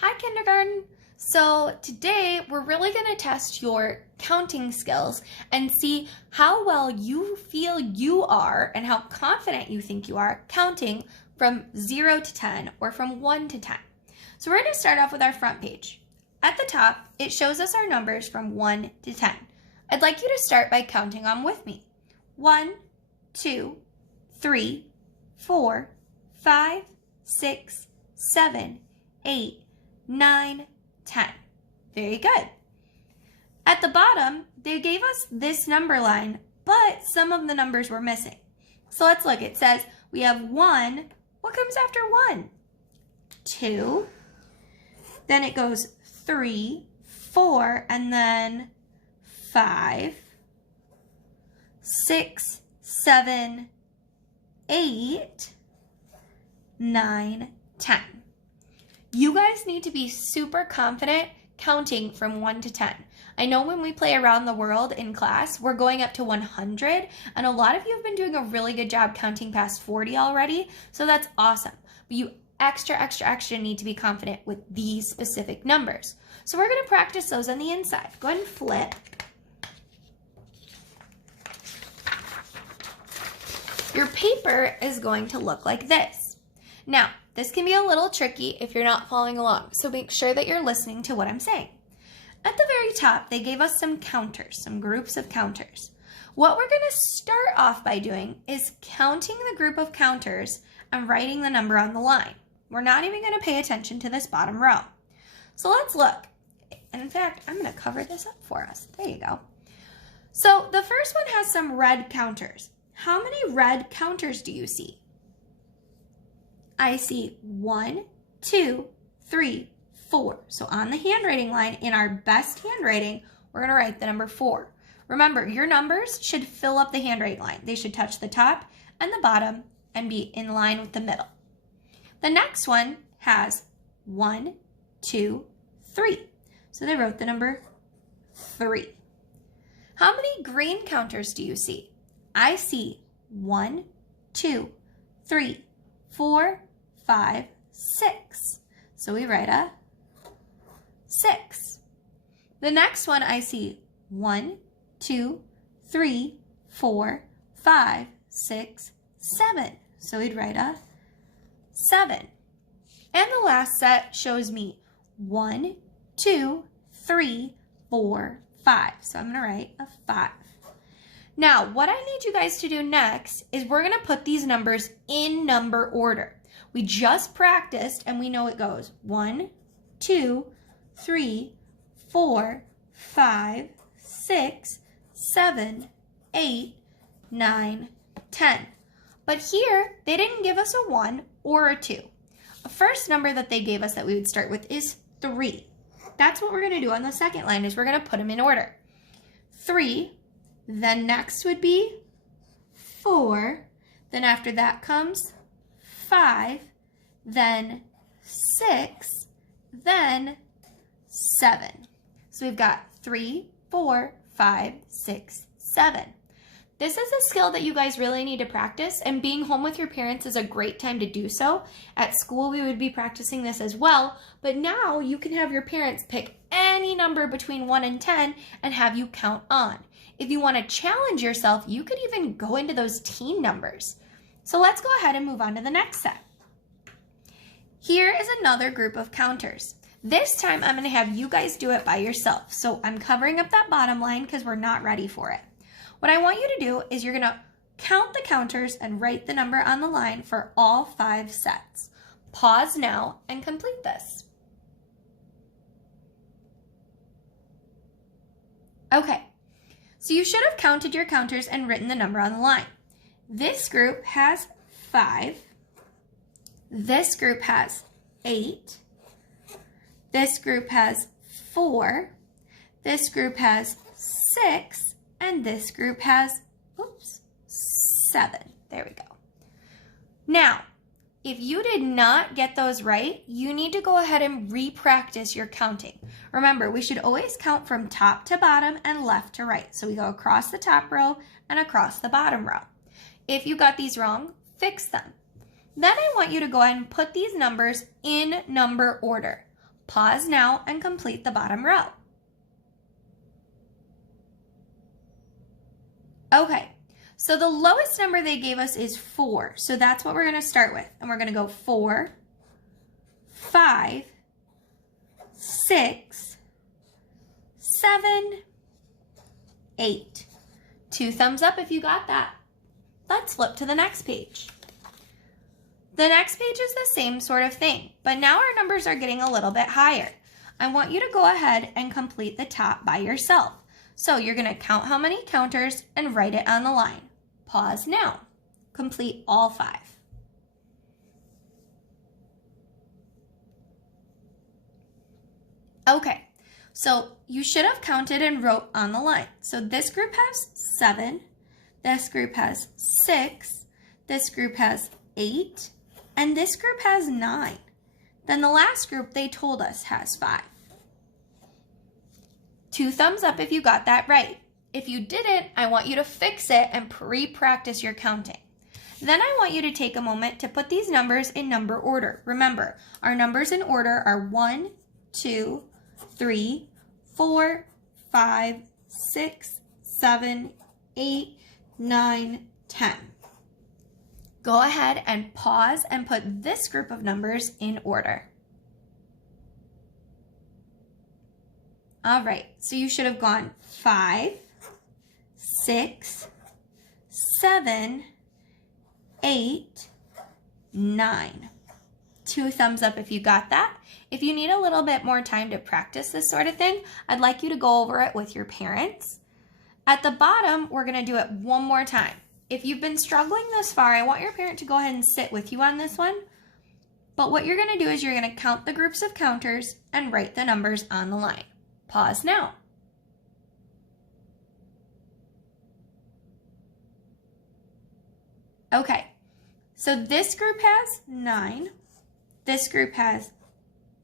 Hi, kindergarten. So today we're really going to test your counting skills and see how well you feel you are and how confident you think you are counting from 0 to 10 or from 1 to 10. So we're going to start off with our front page. At the top, it shows us our numbers from 1 to 10. I'd like you to start by counting on with me. 1, 2, 3, 4, 5, 6, 7, 8, 9, 10. Very good. At the bottom, they gave us this number line, but some of the numbers were missing. So let's look. It says we have 1. What comes after 1? 2. Then it goes 3, 4, and then 5, 6, 7, 8, 9, 10. You guys need to be super confident counting from 1 to 10. I know when we play Around the World in class, we're going up to 100, and a lot of you have been doing a really good job counting past 40 already, so that's awesome. But you extra need to be confident with these specific numbers. So we're going to practice those on the inside. Go ahead and flip. Your paper is going to look like this. Now, this can be a little tricky if you're not following along, so make sure that you're listening to what I'm saying. At the very top, they gave us some counters, some groups of counters. What we're going to start off by doing is counting the group of counters and writing the number on the line. We're not even going to pay attention to this bottom row. So let's look. And in fact, I'm going to cover this up for us. There you go. So the first one has some red counters. How many red counters do you see? I see 1, 2, 3, 4. So on the handwriting line, in our best handwriting, we're going to write the number 4. Remember, your numbers should fill up the handwriting line. They should touch the top and the bottom and be in line with the middle. The next one has 1, 2, 3. So they wrote the number 3. How many green counters do you see? I see 1, 2, 3, 4, 5, 6. So we write a 6. The next one I see 1, 2, 3, 4, 5, 6, 7. So we'd write a 7. And the last set shows me 1, 2, 3, 4, 5. So I'm going to write a 5. Now, what I need you guys to do next is we're going to put these numbers in number order. We just practiced and we know it goes 1, 2, 3, 4, 5, 6, 7, 8, 9, 10. But here, they didn't give us a 1 or a 2. The first number that they gave us that we would start with is 3. That's what we're going to do on the second line is we're going to put them in order. 3, then next would be 4, then after that comes 5, then 6, then 7. So we've got 3, 4, 5, 6, 7. This is a skill that you guys really need to practice, and being home with your parents is a great time to do so. At school, we would be practicing this as well, but now you can have your parents pick any number between 1 and 10 and have you count on. If you want to challenge yourself, you could even go into those teen numbers. So let's go ahead and move on to the next set. Here is another group of counters. This time, I'm going to have you guys do it by yourself. So I'm covering up that bottom line because we're not ready for it. What I want you to do is you're going to count the counters and write the number on the line for all 5 sets. Pause now and complete this. Okay, so you should have counted your counters and written the number on the line. This group has 5. This group has 8. This group has 4. This group has 6. And this group has, 7. There we go. Now, if you did not get those right, you need to go ahead and re-practice your counting. Remember, we should always count from top to bottom and left to right. So we go across the top row and across the bottom row. If you got these wrong, fix them. Then I want you to go ahead and put these numbers in number order. Pause now and complete the bottom row. Okay, so the lowest number they gave us is 4. So that's what we're going to start with. And we're going to go 4, 5, 6, 7, 8. 2 thumbs up if you got that. Let's flip to the next page. The next page is the same sort of thing, but now our numbers are getting a little bit higher. I want you to go ahead and complete the top by yourself. So you're going to count how many counters and write it on the line. Pause now. Complete all 5. Okay, so you should have counted and wrote on the line. So this group has 7, this group has 6, this group has 8, and this group has 9. Then the last group they told us has 5. 2 thumbs up if you got that right. If you didn't, I want you to fix it and pre-practice your counting. Then I want you to take a moment to put these numbers in number order. Remember, our numbers in order are 1, 2, 3, 4, 5, 6, 7, 8, 9, 10. Go ahead and pause and put this group of numbers in order. All right, so you should have gone 5, 6, 7, 8, 9. 2 thumbs up if you got that. If you need a little bit more time to practice this sort of thing, I'd like you to go over it with your parents. At the bottom, we're going to do it one more time. If you've been struggling this far, I want your parent to go ahead and sit with you on this one. But what you're going to do is you're going to count the groups of counters and write the numbers on the line. Pause now. Okay, so this group has 9. This group has,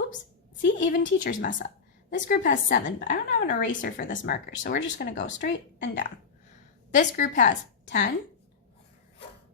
oops, see, even teachers mess up. This group has 7, but I don't have an eraser for this marker, so we're just going to go straight and down. This group has 10.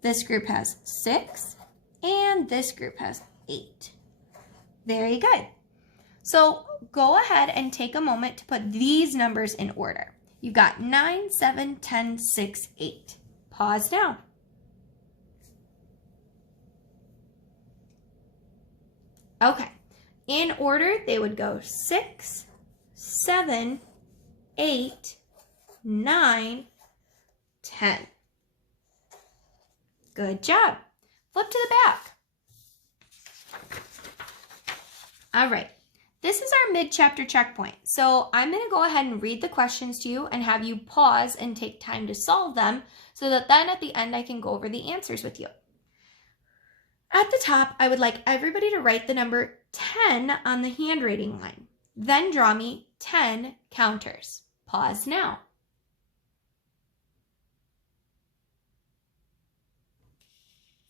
This group has 6. And this group has 8. Very good. So go ahead and take a moment to put these numbers in order. You've got 9, 7, 10, 6, 8. Pause now. Okay, in order, they would go 6, 7, 8, 9, 10. Good job. Flip to the back. All right, this is our mid-chapter checkpoint. So I'm going to go ahead and read the questions to you and have you pause and take time to solve them so that then at the end I can go over the answers with you. At the top, I would like everybody to write the number 10 on the handwriting line. Then draw me 10 counters. Pause now.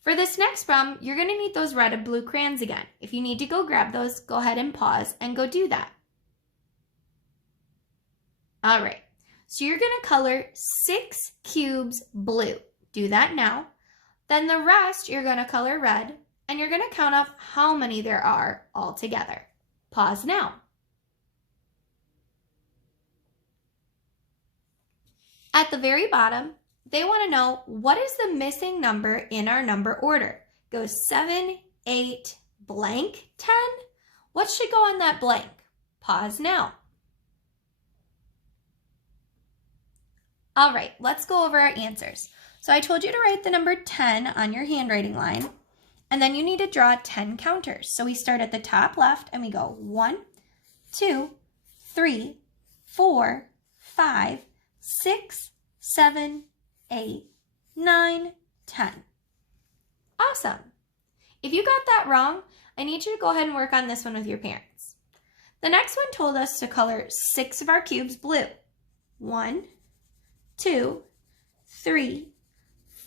For this next problem, you're going to need those red and blue crayons again. If you need to go grab those, go ahead and pause and go do that. All right, so you're going to color 6 cubes blue. Do that now. Then the rest you're going to color red, and you're going to count up how many there are all together. Pause now. At the very bottom, they want to know what is the missing number in our number order. Go 7, 8, blank, 10. What should go on that blank? Pause now. All right, let's go over our answers. So I told you to write the number 10 on your handwriting line, and then you need to draw 10 counters. So we start at the top left and we go 1, 2, 3, 4, 5, 6, 7, 8, 9, 10. Awesome. If you got that wrong, I need you to go ahead and work on this one with your parents. The next one told us to color 6 of our cubes blue. 1, 2, 3,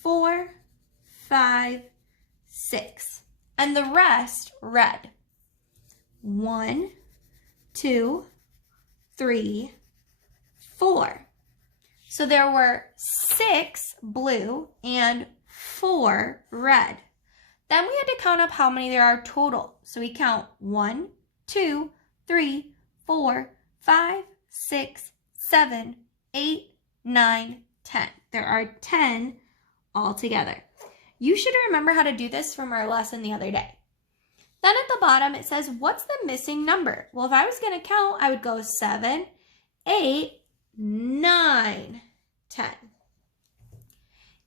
4, 5, 6. And the rest red. 1, 2, 3, 4. So there were 6 blue and 4 red. Then we had to count up how many there are total. So we count 1, 2, 3, 4, 5, 6, 7, 8, 9, 10. There are 10 altogether. You should remember how to do this from our lesson the other day. Then at the bottom, it says, what's the missing number? Well, if I was going to count, I would go 7, 8, 9, 10.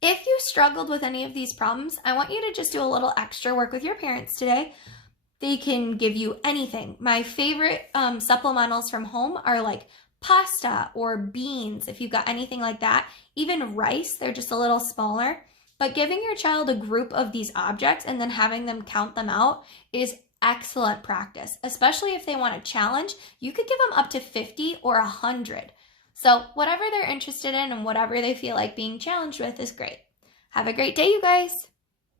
If you struggled with any of these problems, I want you to just do a little extra work with your parents today. They can give you anything. My favorite supplementals from home are like pasta or beans, if you've got anything like that. Even rice, they're just a little smaller. But giving your child a group of these objects and then having them count them out is excellent practice, especially if they want a challenge. You could give them up to 50 or 100. So whatever they're interested in and whatever they feel like being challenged with is great. Have a great day, you guys.